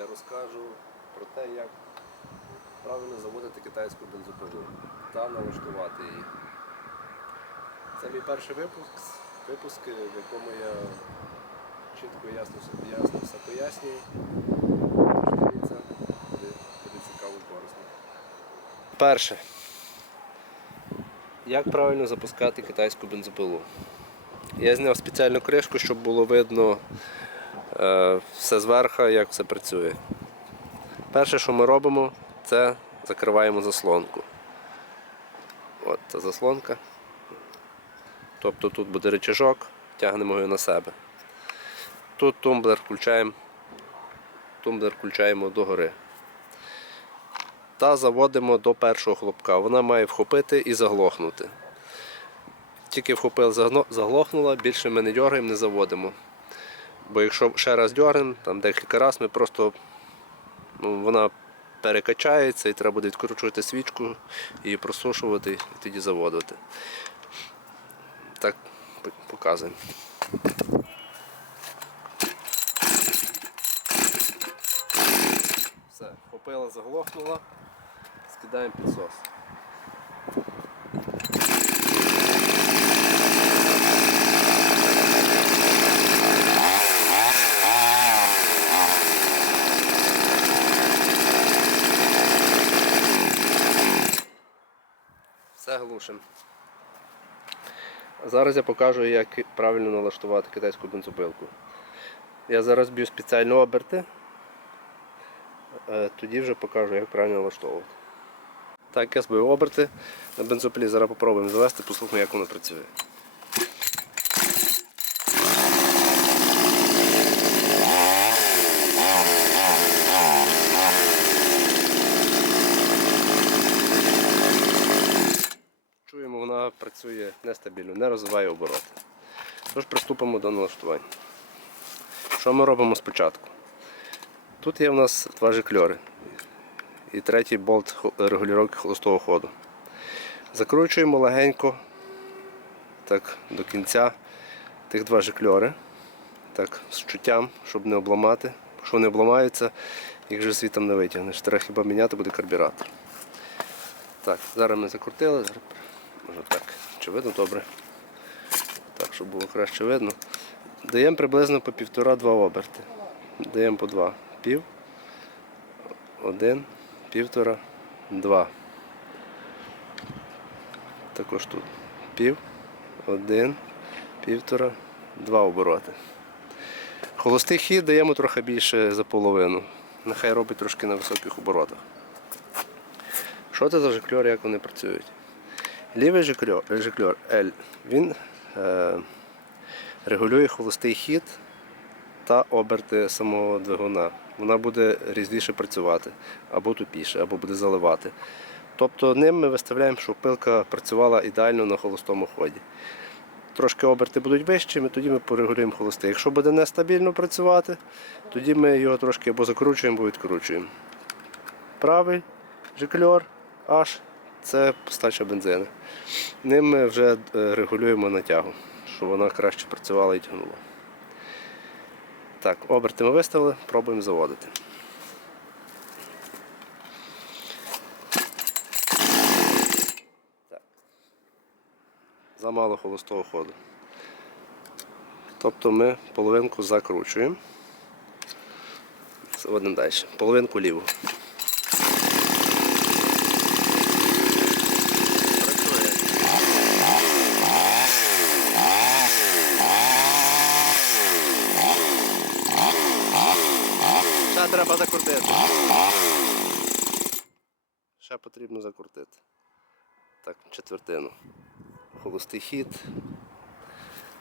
я розкажу про те, як правильно заводити китайську бензопилу та налаштувати її. Це мій перший випуск, випуск, в якому я чітко і ясно, все пояснюю. Тож дивіться, буде, буде цікаво і корисно. Перше. Як правильно запускати китайську бензопилу? Я зняв спеціальну кришку, щоб було видно все зверху, як все працює. Перше, що ми робимо, це закриваємо заслонку. От ця заслонка. Тобто тут буде рычажок, тягнемо його на себе. Тут тумблер включаємо, тумблер включаємо догори. Та заводимо до першого хлопка. Вона має вхопити і заглохнути. Тільки вхопила, заглохнула, більше ми не дергаємо, не заводимо. Бо якщо ще раз дернемо, там декілька разів, ми просто ну, вона перекачається і треба буде відкручувати свічку, її просушувати і тоді заводити. Так показуємо. Все, вхопила, заглохнула, скидаємо підсос. Все. Зараз я покажу, як правильно налаштувати китайську бензопилку. Я зараз б'ю спеціальні оберти, е, тоді вже покажу, як правильно налаштовувати. Так, я збив оберти на бензопилі, зараз попробуємо завести, послухаємо, як воно працює. Чуємо, вона працює нестабільно, не розвиває обороти. Тож приступимо до налаштування. Що ми робимо спочатку? Тут є в нас два жикльори і третій болт регулювання холостого ходу. Закручуємо легенько так, до кінця тих два жикльори. Так, з чуттям, щоб не обламати. Якщо вони обламаються, їх же світом не витягнеш. Треба хіба міняти буде карбюратор. Так, зараз ми закрутили. Чи видно добре? Так, щоб було краще видно. Даємо приблизно по півтора-два оберти. Даємо по два. Пів, один, півтора, два. Також тут. Пів, один, півтора, два обороти. Холостий хід даємо трохи більше за половину. Нехай робить трошки на високих оборотах. Що це за жикльори, як вони працюють? Лівий жикльор, жикльор L, він е, регулює холостий хід та оберти самого двигуна. Вона буде різніше працювати, або тупіше, або буде заливати. Тобто ним ми виставляємо, щоб пилка працювала ідеально на холостому ході. Трошки оберти будуть вищими, тоді ми порегулюємо холостий. Якщо буде нестабільно працювати, тоді ми його трошки або закручуємо, або відкручуємо. Правий жикльор H це постача бензину. Ним ми вже е, регулюємо натягу, щоб вона краще працювала і тягнула. Так, оберти ми виставили, пробуємо заводити. Так. Замало холостого ходу. Тобто ми половинку закручуємо. Заводимо далі. Половинку ліву. Працює. Ще треба закрутити. Ще потрібно закрутити. Так, четвертину. Холостий хід.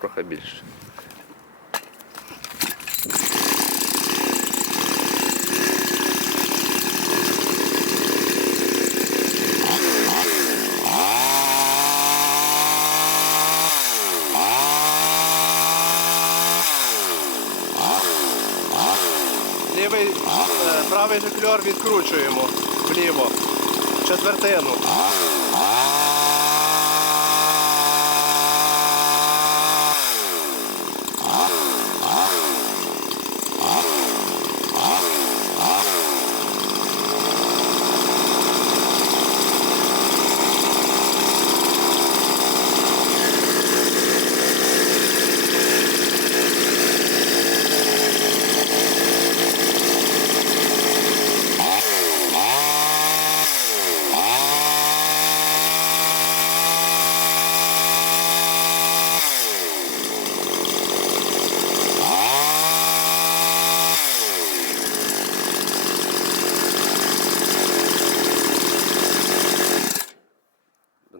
Трохи більше. Е, правий жикльор відкручуємо вліво. Четвертину.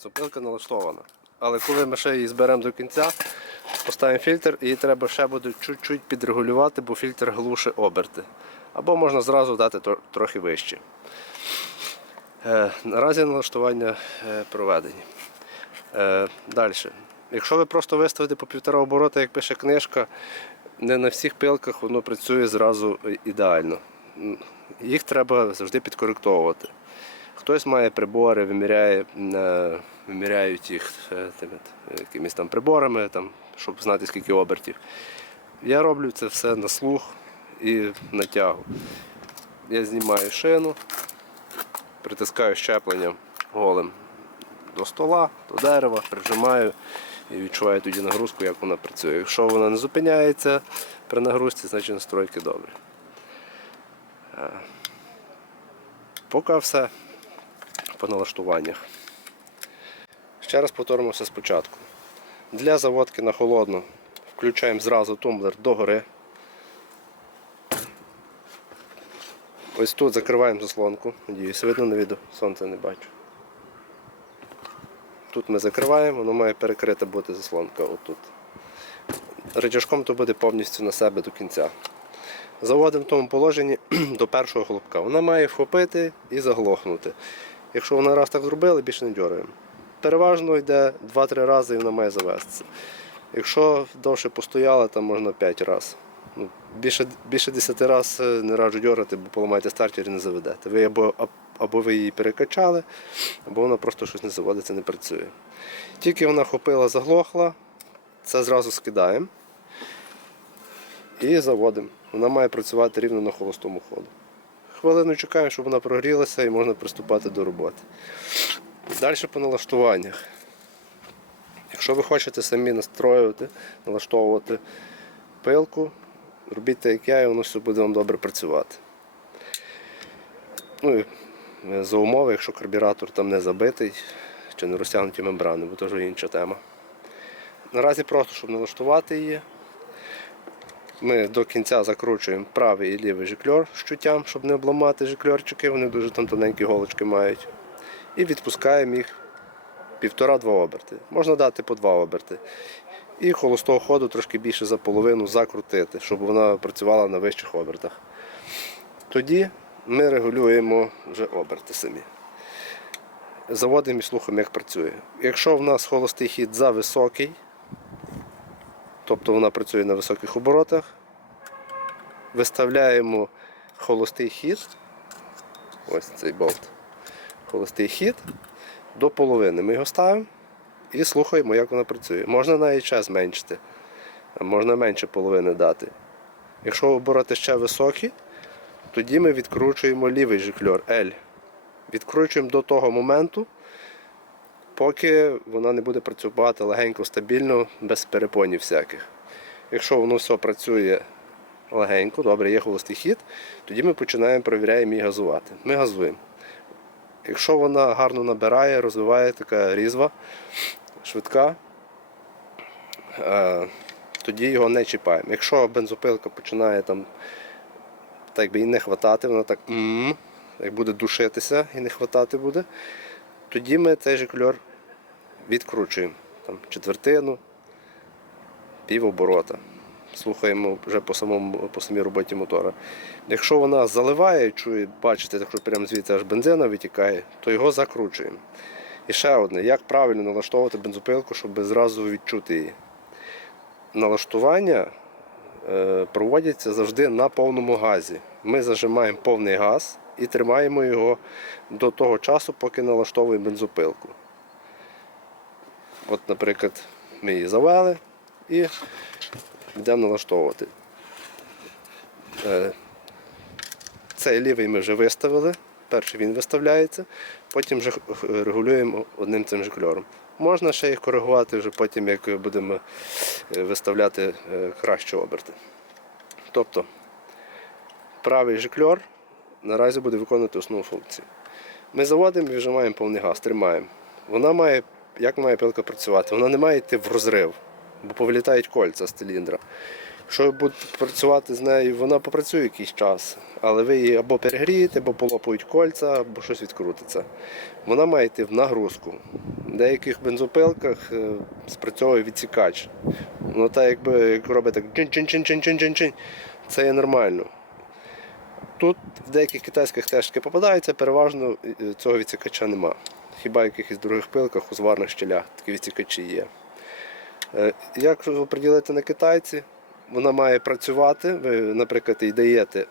Бензопилка налаштована. Але коли ми ще її зберемо до кінця, поставимо фільтр, її треба ще буде чуть-чуть підрегулювати, бо фільтр глуше оберти. Або можна зразу дати трохи вище. Е, наразі налаштування е, проведені. Е, Далі. Якщо ви просто виставите по півтора оборота, як пише книжка, не на всіх пилках воно працює зразу ідеально. Їх треба завжди підкоректовувати. Хтось має прибори, виміряє, е, виміряють їх е, тими, е, якимись там приборами, там, щоб знати скільки обертів. Я роблю це все на слух і на тягу. Я знімаю шину, притискаю щепленням голим до стола, до дерева, прижимаю і відчуваю тоді нагрузку, як вона працює. Якщо вона не зупиняється при нагрузці, значить настройки добрі. Поки все по налаштуваннях. Ще раз повторимо все спочатку. Для заводки на холодну включаємо зразу тумблер догори. Ось тут закриваємо заслонку. Надіюсь, видно на відео, сонце не бачу. Тут ми закриваємо, воно має перекрита бути заслонка отут. Рычажком то буде повністю на себе до кінця. Заводимо в тому положенні до першого хлопка. Вона має вхопити і заглохнути. Якщо вона раз так зробила, більше не дергаємо. Переважно йде 2-3 рази і вона має завестися. Якщо довше постояла, там можна 5 разів. Ну, більше, більше 10 разів не раджу дергати, бо поламаєте стартер і не заведете. Ви або, або ви її перекачали, або вона просто щось не заводиться, не працює. Тільки вона хопила, заглохла, це зразу скидаємо і заводимо. Вона має працювати рівно на холостому ходу. Хвилину чекаємо, щоб вона прогрілася і можна приступати до роботи. Далі по налаштуваннях. Якщо ви хочете самі настроювати, налаштовувати пилку, робіть так, як я, і воно все буде вам добре працювати. Ну, і е, за умови, якщо карбюратор там не забитий чи не розтягнуті мембрани, бо теж інша тема. Наразі просто, щоб налаштувати її, ми до кінця закручуємо правий і лівий жикльор з чуттям, щоб не обламати жикльорчики, вони дуже там тоненькі голочки мають. І відпускаємо їх півтора-два оберти. Можна дати по два оберти. І холостого ходу трошки більше за половину закрутити, щоб вона працювала на вищих обертах. Тоді ми регулюємо вже оберти самі. Заводимо і слухаємо, як працює. Якщо в нас холостий хід за високий, тобто вона працює на високих оборотах, виставляємо холостий хід, ось цей болт, холостий хід до половини. Ми його ставимо і слухаємо, як вона працює. Можна навіть час зменшити, можна менше половини дати. Якщо обороти ще високі, тоді ми відкручуємо лівий жикльор L. Відкручуємо до того моменту, поки вона не буде працювати легенько, стабільно, без перепонів всяких. Якщо воно все працює легенько, добре, є холостий хід, тоді ми починаємо перевіряємо її газувати. Ми газуємо. Якщо вона гарно набирає, розвиває така різва, швидка, е, тоді його не чіпаємо. Якщо бензопилка починає там, так якби їй не хватати, вона так як буде душитися і не хватати буде, тоді ми цей же кольор відкручуємо там, четвертину, пів оборота. Слухаємо вже по самому по самій роботі мотора. Якщо вона заливає, чує, бачите, якщо прямо звідси аж бензина витікає, то його закручуємо. І ще одне, як правильно налаштовувати бензопилку, щоб зразу відчути її. Налаштування е, проводяться завжди на повному газі. Ми зажимаємо повний газ і тримаємо його до того часу, поки налаштовуємо бензопилку. От, наприклад, ми її завели і йдемо налаштовувати. Е, Цей лівий ми вже виставили. Перший він виставляється, потім вже регулюємо одним цим же кольором. Можна ще їх коригувати вже потім, як будемо е, виставляти е, кращі оберти. Тобто правий жикльор наразі буде виконувати основну функцію. Ми заводимо і вжимаємо повний газ, тримаємо. Вона має, як має пилка працювати? Вона не має йти в розрив, бо повилітають кольця з циліндра. Якщо ви будете працювати з нею, вона попрацює якийсь час, але ви її або перегрієте, або полопають кольця, або щось відкрутиться. Вона має йти в нагрузку. В деяких бензопилках е, спрацьовує відсікач. Ну так якби як робить так чин-чин-чин-чин-чин-чин, це є нормально. Тут в деяких китайських теж попадається, переважно е, цього відсікача нема. Хіба в якихось других пилках у зварних щелях такі відсікачі є. Е, Як оприділити на китайці? Вона має працювати. Ви, наприклад, їй даєте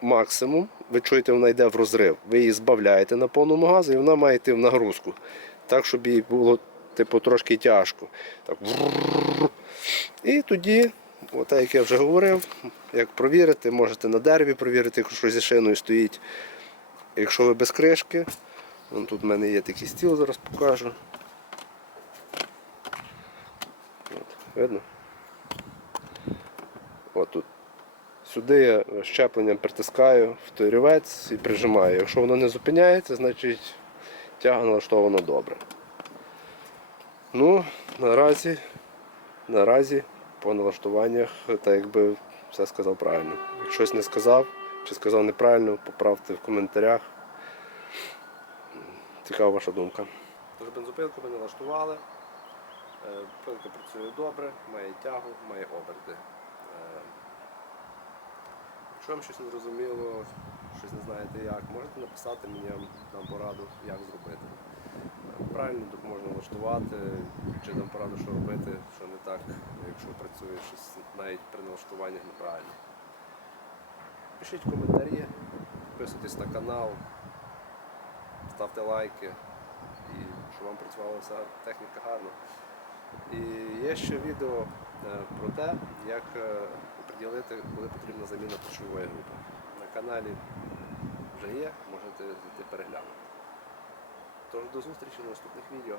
максимум, ви чуєте, вона йде в розрив. Ви її збавляєте на повному газу і вона має йти в нагрузку. Так, щоб їй було типу, трошки тяжко. Так. І тоді, от, як я вже говорив, як провірити, можете на дереві провірити, якщо щось зі шиною стоїть. Якщо ви без кришки, тут в мене є такий стіл, зараз покажу. От, видно? От тут. Сюди я щепленням притискаю в той рівець і прижимаю. Якщо воно не зупиняється, значить тяга налаштована добре. Ну, наразі, наразі по налаштуваннях, так якби все сказав правильно. Якщо щось не сказав чи сказав неправильно, поправте в коментарях. Цікава ваша думка. Тож бензопилку ми налаштували. Е, Пилка працює добре, має тягу, має оберти. Е, Якщо вам щось не зрозуміло, щось не знаєте як, можете написати мені, я дам пораду, як зробити. Правильно тут можна влаштувати, чи дам пораду, що робити, що не так, якщо працює щось навіть при налаштуваннях неправильно. Пишіть коментарі, підписуйтесь на канал, ставте лайки і щоб вам працювала вся техніка гарно. І є ще відео е, про те, як е, оприділити, коли потрібна заміна ключової групи. На каналі вже є, можете зайти переглянути. Тож до зустрічі в наступних відео.